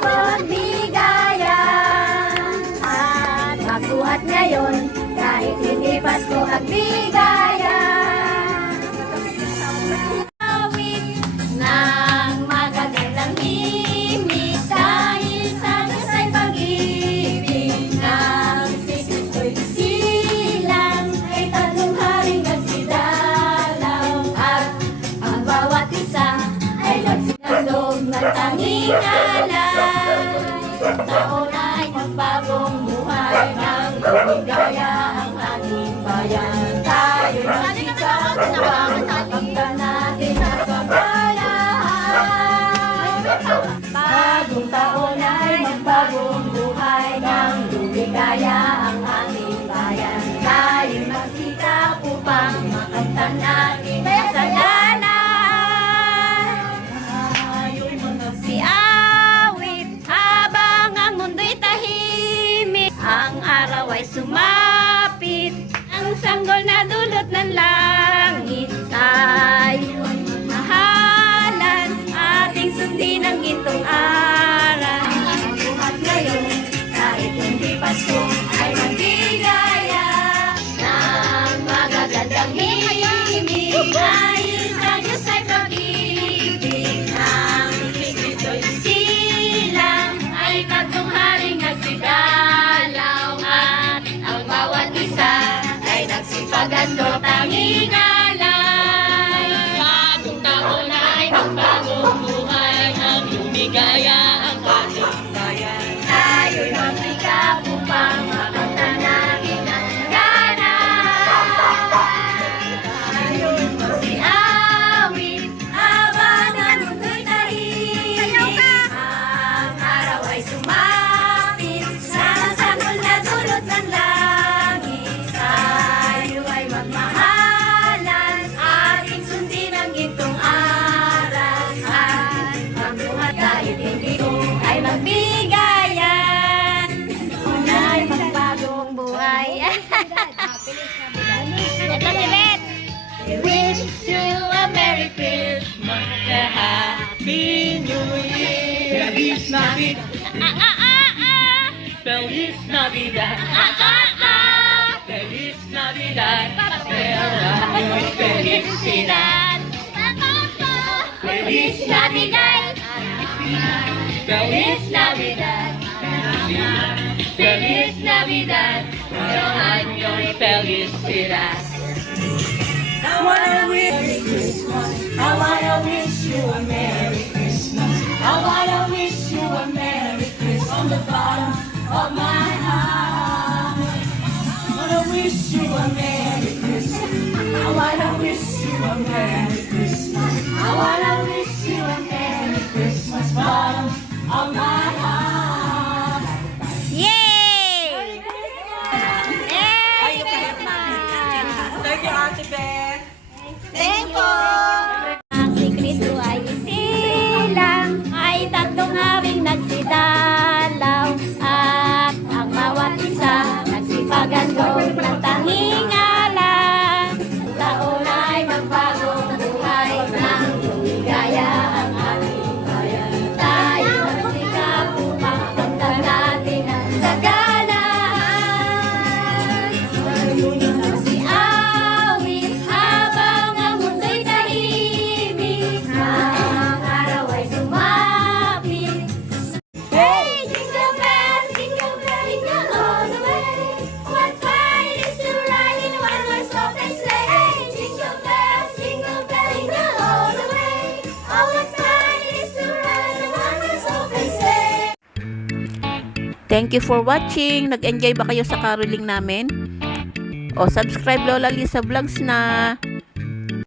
Pasko at bigayan. At magbuhat ngayon, kahit hindi Pasko at bigayan. Awit ng magagandang himig, dahil sa Diyos ay pag-ibig. Nang si Kristo'y silang, ay tatlong haring nagsidalaw. At ang bawat isa ay nagsinandog ng tanging alay. Taon ay magbagong buhay ng lumigaya ang ating bayan. Tayo'y magsikap upang makita natin sa sambayanan. Bagong taon ay magbagong buhay ng lumigaya ang ating bayan. Tayo'y magsikap upang makita natin sa sambayanan. Si awit habang ang mundo'y tahimik, ang araw ay sumapit, ang sanggol na dulot ng langit. Tayo'y mahalan, ating sundin ang gintong araw. Ang buhat ngayon, kahit hindi Pasko, ay magbigaya ng magagandang himig. Dahil sa Diyos ay pag-ibig. Nang si Kristo'y silang, ay tatlong haring nagsidalaw. At ang bawat isa ay nagsipagando tanging alay. Bagong taon ay magbagong buhay, ang lumigaya ang ating bayan. Tayo'y magsikap upang makita natin ang gana. Tayo'y magsiawit habang ang mundo'y tahimik. Ang araw ay sumapit, sa sanggol na dulot ng langit. Tayo ay magmahalan, ating sundin ang gintong araw. At magbuhat kahit hindi ay magbigayan. Unay magbagong buhay. Ito si Beth. We wish you a Merry Christmas, a Happy New Year. Feliz Navidad, Feliz Navidad, Feliz Navidad, Año'y felicidad. Feliz Navidad. Feliz Navidad. Feliz Navidad. Año'y felicidad. I wanna wish Merry Christmas. I wanna wish you a Merry Christmas. I wanna wish you a Merry Christmas from the bottom of my heart. I wanna wish you a Merry Christmas. I wanna wish you a Merry Christmas. I wanna wish you a Merry Christmas, bottom of my heart. Yay! Merry Thank you, Ate Beth. Thank you! Ang si Kristo ay isilang, ay tatlong haring nagsidalaw. At ang bawat isa nagsipagandong ng tanging alam. Taon ay magbagong buhay ng lumigaya ang ating bayan. Tayo magsikap upang makita natin ang saganahan. Si awit habang ang mundo'y tahimik, ang araw ay sumapit. Hey, jingle bells, jingle all the way. What fun it is to ride in one horse open sleigh. Hey, jingle bells, jingle all the way. Oh, what fun it is to ride in one horse open sleigh. Thank you for watching. Nag-enjoy ba kayo sa caroling namin? O subscribe Lola Lisa Vlogs na.